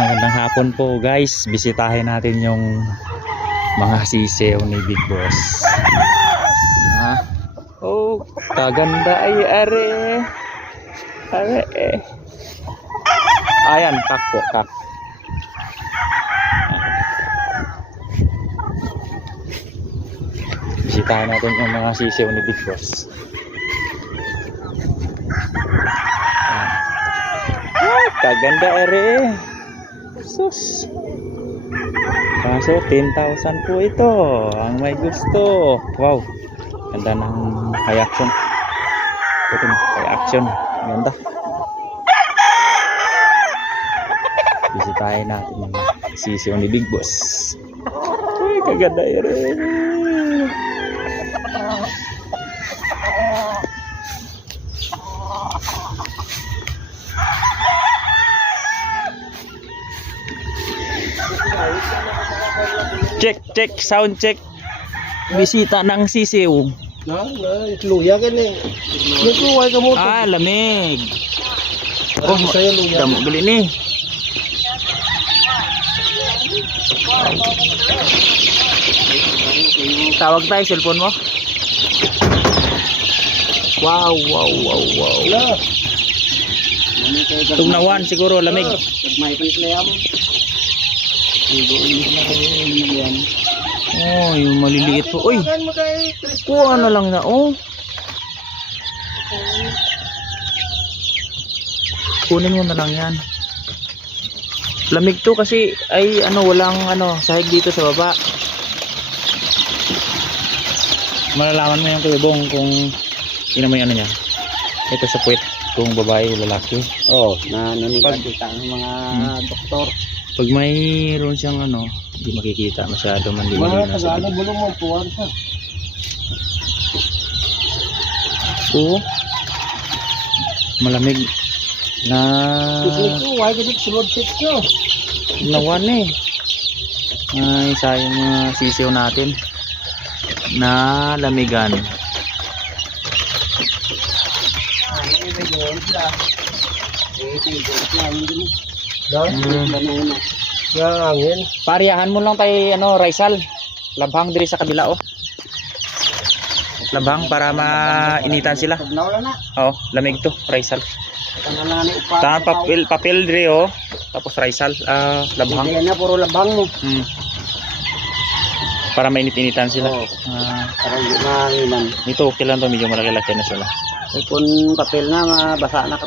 Magandang hapon po guys. Bisitahin natin yung mga sisiw ni Big Boss. Oh, kaganda ay are. Are eh. Ayan, kak po, kak. Bisitahin natin yung mga sisiw ni Big Boss. Kaganda are. Sus. Kaso 10,000 po ito. Ang may gusto. Wow. Ganda ng high action. Ito high action. Ganda. Bisitahin natin yung sisiw ni Big Boss. Ay, kaganda are. Check, sound check. Bisita ng sisiw. Luya ka na eh. Nagluway ka mo. Lamig. Oh, sa'yo luya. Damo gali ni. Tawag tayo cellphone mo. Wow. Wala. Tugnawan siguro lamig. May panislayam. Oh, yung maliliit po. Uy. Kuha na lang na. Oh. Kunin mo na lang yan. Lamig to kasi ay walang sahig dito sa baba. Malalaman mo yung kuibong kung ina mo yung niya. Ito sa puwet kung babae o lalaki. Oo, nananipagkita ang mga doktor. Pag mayroon siyang hindi makikita masyado man din. Mga Tagalog mo mo puwan sa. Oo. Malamig na Why did it sulod tip nyo? nawan eh. Ay, sayang mga sisiw natin na lamigan. Hangin. Pariyahan mo lang kay Raisal. Labhang diri sa kabila Labhang para mainitan sila. Oh, lamig to, Raisal. Tangan papel diri tapos Raisal, labhang. Hindi na puro labang mo. Para mainit-initan sila. Para manginan. Ito okay lang to, medyo malaki-laki na sila. Kung papel na mabasa na